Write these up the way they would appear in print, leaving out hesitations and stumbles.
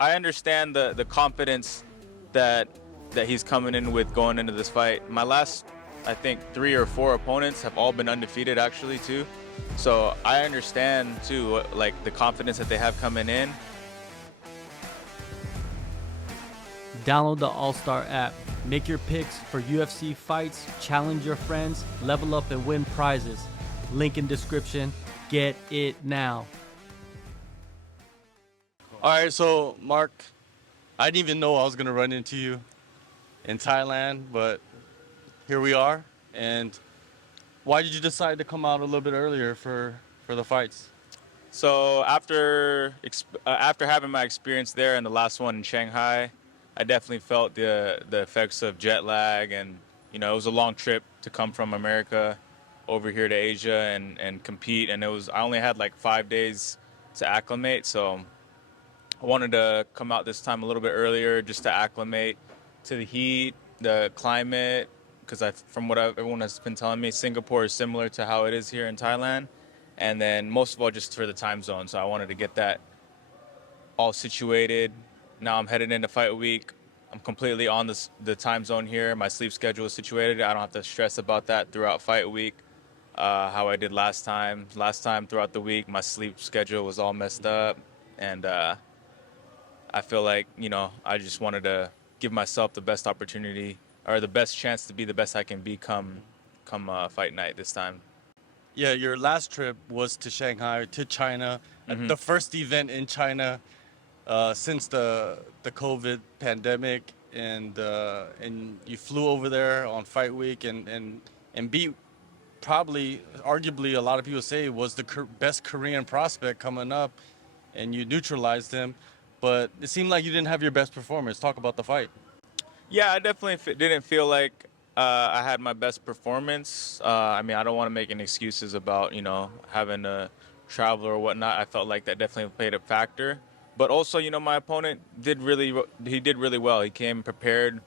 I understand the confidence that he's coming in with going into this fight. My last, I think, 3 or 4 opponents have all been undefeated actually too. So I understand too, like the confidence that they have coming in. Download the AllStar app. Make your picks for UFC fights, challenge your friends, level up and win prizes. Link in description. Get it now. All right, so Mark, I didn't even know I was gonna run into you in Thailand, but here we are. And why did you decide to come out a little bit earlier for the fights? So after having my experience there and the last one in Shanghai, I definitely felt the effects of jet lag, and it was a long trip to come from America over here to Asia and compete, and I only had like 5 days to acclimate, so I wanted to come out this time a little bit earlier just to acclimate to the heat, the climate, because from what everyone has been telling me, Singapore is similar to how it is here in Thailand, and then most of all just for the time zone. So I wanted to get that all situated. Now I'm headed into fight week. I'm completely on the time zone here. My sleep schedule is situated. I don't have to stress about that throughout fight week, how I did last time. Last time throughout the week, my sleep schedule was all messed up, and I feel like, I just wanted to give myself the best opportunity or the best chance to be the best I can be come fight night this time. Yeah, your last trip was to Shanghai, to China, the first event in China since the COVID pandemic, and you flew over there on fight week and beat probably, arguably, a lot of people say was the best Korean prospect coming up, and you neutralized him. But it seemed like you didn't have your best performance. Talk about the fight. Yeah, I definitely didn't feel like I had my best performance. I mean, I don't want to make any excuses about, having to travel or whatnot. I felt like that definitely played a factor. But also, my opponent he did really well. He came prepared.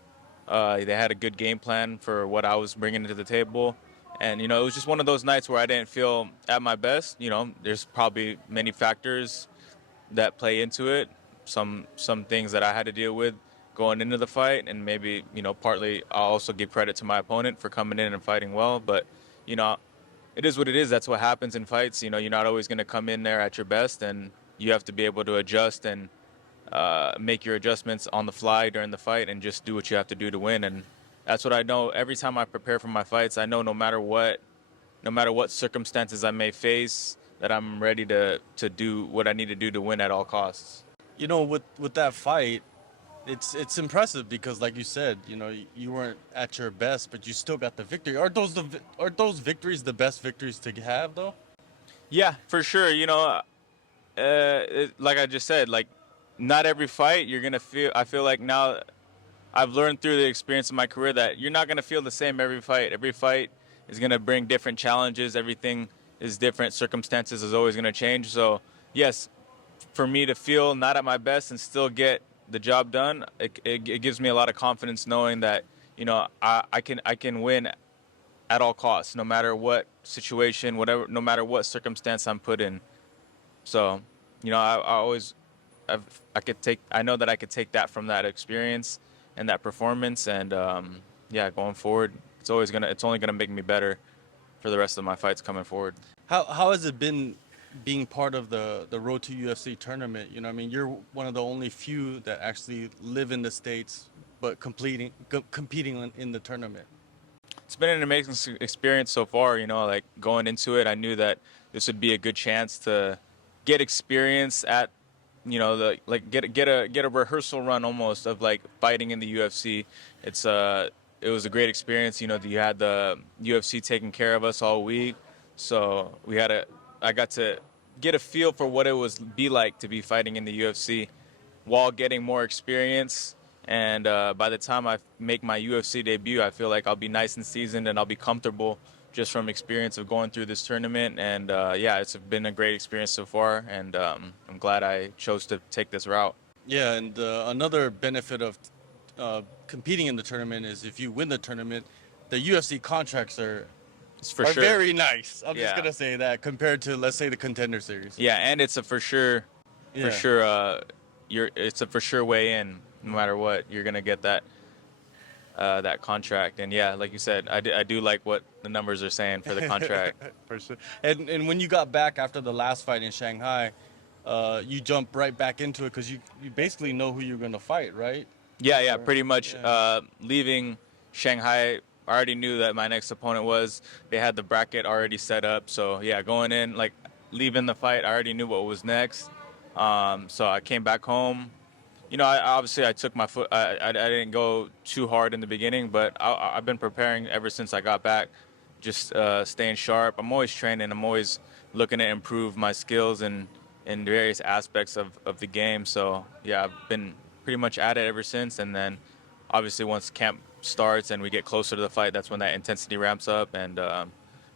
They had a good game plan for what I was bringing to the table. And, it was just one of those nights where I didn't feel at my best. There's probably many factors that play into it. Some things that I had to deal with going into the fight, and maybe partly I'll also give credit to my opponent for coming in and fighting well. But you know, it is what it is. That's what happens in fights. You're not always going to come in there at your best, and you have to be able to adjust and make your adjustments on the fly during the fight, and just do what you have to do to win. And that's what I know. Every time I prepare for my fights, I know no matter what circumstances I may face, that I'm ready to do what I need to do to win at all costs. With that fight, it's impressive because, like you said, you weren't at your best, but you still got the victory. Are those victories the best victories to have, though? Yeah, for sure. Like I just said, like not every fight you're gonna feel. I feel like now I've learned through the experience of my career that you're not gonna feel the same every fight. Every fight is gonna bring different challenges. Everything is different. Circumstances is always gonna change. So yes, for me to feel not at my best and still get the job done, it gives me a lot of confidence knowing that I can win at all costs, no matter what situation, whatever, no matter what circumstance I'm put in. So, I always, I know that I could take that from that experience and that performance, and yeah, going forward, it's only gonna make me better for the rest of my fights coming forward. How has it been being part of the Road to UFC tournament? I mean, you're one of the only few that actually live in the States, but competing in the tournament. It's been an amazing experience so far. Like going into it, I knew that this would be a good chance to get experience at, get a rehearsal run almost of like fighting in the UFC. It was a great experience. You had the UFC taking care of us all week, so I got to get a feel for what it was be like to be fighting in the UFC while getting more experience. And by the time I make my UFC debut, I feel like I'll be nice and seasoned, and I'll be comfortable just from experience of going through this tournament. And yeah, it's been a great experience so far, and I'm glad I chose to take this route. Yeah, and another benefit of competing in the tournament is if you win the tournament, the UFC contracts It's for are sure. very nice. I'm just Yeah. gonna say that compared to, let's say, the Contender Series. Yeah, and it's a for sure, Yeah. for sure, it's a for sure way in. No matter what, you're gonna get that contract. And yeah, like you said, I do like what the numbers are saying for the contract. For sure. And when you got back after the last fight in Shanghai, you jumped right back into it because you basically know who you're gonna fight, right? Yeah, Or, pretty much. yeah. Leaving Shanghai, I already knew that my next opponent was. They had the bracket already set up, so yeah, going in like leaving the fight, I already knew what was next. So I came back home. I took my foot. I didn't go too hard in the beginning, but I've been preparing ever since I got back. Just staying sharp. I'm always training. I'm always looking to improve my skills in various aspects of the game. So yeah, I've been pretty much at it ever since. And then obviously once camp starts and we get closer to the fight, that's when that intensity ramps up. And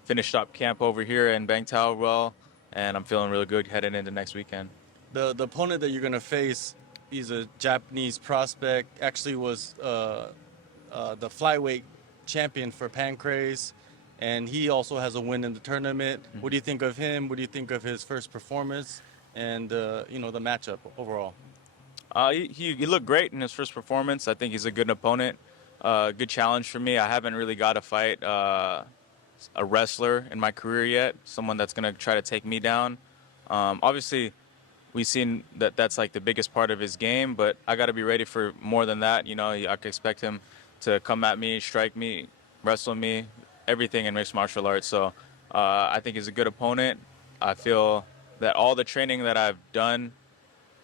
finished up camp over here in Bangtao well, and I'm feeling really good heading into next weekend. The opponent that you're gonna face, he's a Japanese prospect. Actually, was the flyweight champion for Pancrase, and he also has a win in the tournament. Mm-hmm. What do you think of him? What do you think of his first performance, and the matchup overall? He looked great in his first performance. I think he's a good opponent, good challenge for me. I haven't really got to fight a wrestler in my career yet, someone that's going to try to take me down. Obviously, we've seen that that's like the biggest part of his game, but I got to be ready for more than that. I can expect him to come at me, strike me, wrestle me, everything in mixed martial arts. So I think he's a good opponent. I feel that all the training that I've done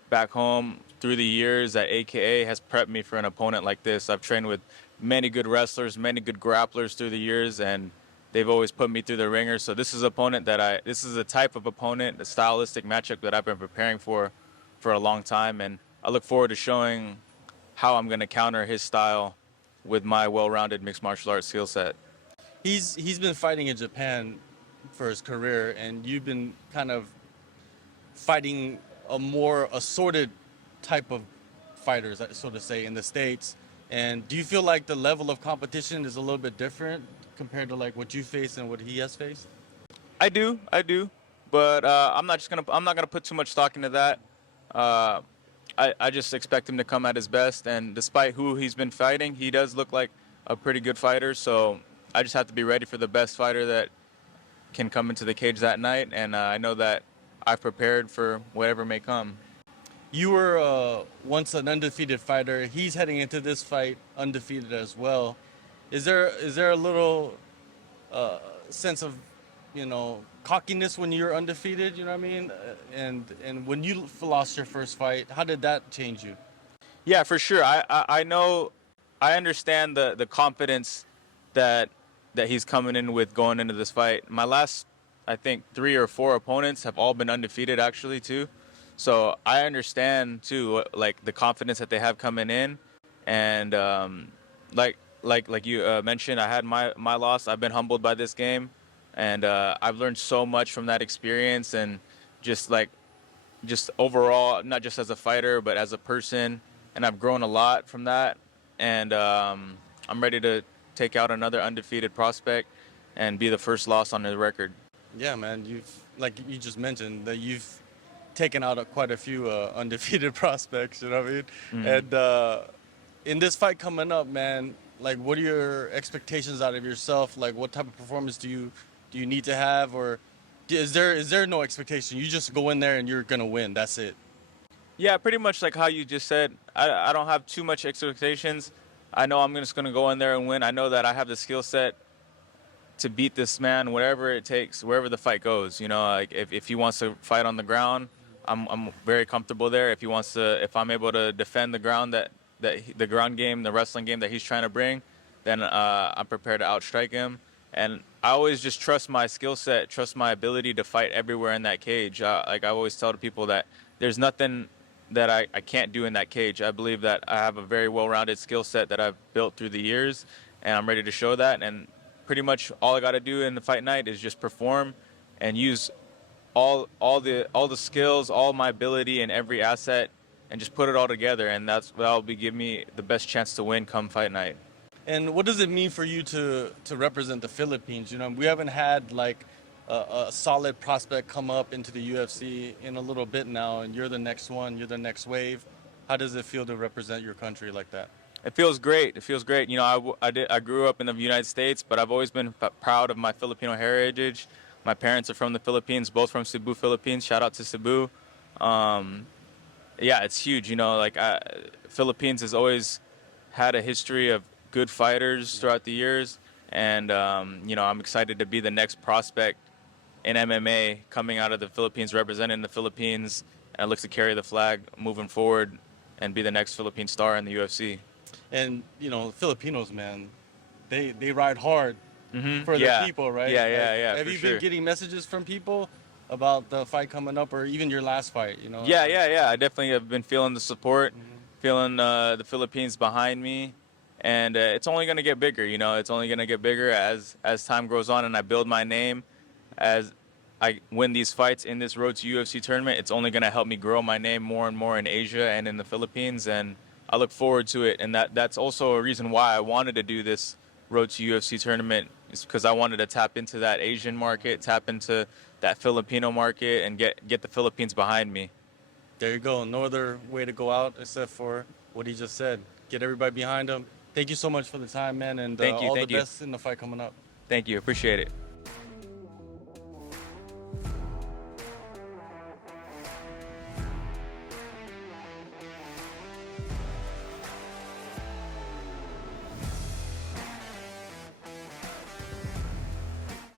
back home through the years at AKA has prepped me for an opponent like this. I've trained with many good wrestlers, many good grapplers through the years, and they've always put me through the ringer. So this is this is a type of opponent, a stylistic matchup that I've been preparing for a long time, and I look forward to showing how I'm going to counter his style with my well-rounded mixed martial arts skill set. He's been fighting in Japan for his career, and you've been kind of fighting a more assorted type of fighters, so to say, in the States. And do you feel like the level of competition is a little bit different compared to like what you face and what he has faced? I do, but I'm not gonna put too much stock into that. I just expect him to come at his best, and despite who he's been fighting, he does look like a pretty good fighter. So I just have to be ready for the best fighter that can come into the cage that night, and I know that I've prepared for whatever may come. You were once an undefeated fighter. He's heading into this fight undefeated as well. Is there a little sense of cockiness when you're undefeated? You know what I mean? And when you lost your first fight, how did that change you? Yeah, for sure. I know, I understand the confidence that he's coming in with going into this fight. My last, I think, 3 or 4 opponents have all been undefeated actually too. So I understand too, like the confidence that they have coming in, and like you mentioned, I had my loss. I've been humbled by this game, and I've learned so much from that experience, and just overall, not just as a fighter, but as a person, and I've grown a lot from that, and I'm ready to take out another undefeated prospect and be the first loss on the record. Yeah, man. Like you just mentioned, that you've taken out quite a few undefeated prospects. You know what I mean? Mhm. And in this fight coming up, man, like what are your expectations out of yourself? Like what type of performance do you need to have, or is there no expectation? You just go in there and you're gonna win. That's it. Yeah, pretty much like how you just said. I don't have too much expectations. I know I'm just going to go in there and win. I know that I have the skill set to beat this man, whatever it takes, wherever the fight goes. Like if he wants to fight on the ground, I'm very comfortable there. If I'm able to defend the ground the ground game, the wrestling game that he's trying to bring, then I'm prepared to outstrike him. And I always just trust my skill set, trust my ability to fight everywhere in that cage. Like I always tell to people that there's nothing that I can't do in that cage. I believe that I have a very well-rounded skill set that I've built through the years, and I'm ready to show that. And pretty much all I got to do in the fight night is just perform and use all the skills, all my ability and every asset, and just put it all together. And that'll give me the best chance to win come fight night. And what does it mean for you to represent the Philippines? We haven't had like a solid prospect come up into the UFC in a little bit now, and you're the next one, you're the next wave. How does it feel to represent your country like that? It feels great. It feels great. You know, I grew up in the United States, but I've always been proud of my Filipino heritage. My parents are from the Philippines, both from Cebu, Philippines. Shout out to Cebu. Um, yeah, it's huge. You know, like Philippines has always had a history of good fighters throughout the years, and you know, I'm excited to be the next prospect in MMA coming out of the Philippines, representing the Philippines, and look to carry the flag moving forward and be the next Philippine star in the UFC. And you know, Filipinos, man, they ride hard for their Yeah, people, right? yeah, Like, yeah, yeah. have For you sure. been getting messages from people about the fight coming up, or even your last fight? You know? Yeah, yeah, yeah. I definitely have been feeling the support, feeling the Philippines behind me, and it's only gonna get bigger. You know, it's only gonna get bigger as time goes on, and I build my name. As I win these fights in this Road to UFC tournament, it's only gonna help me grow my name more and more in Asia and in the Philippines, and I look forward to it. And that's also a reason why I wanted to do this Road to UFC tournament, is because I wanted to tap into that Asian market, tap into that Filipino market, and get the Philippines behind me. There you go. No other way to go out except for what he just said. Get everybody behind him. Thank you so much for the time, man, and Thank you, all the thank you, best in the fight coming up. thank you. Appreciate it.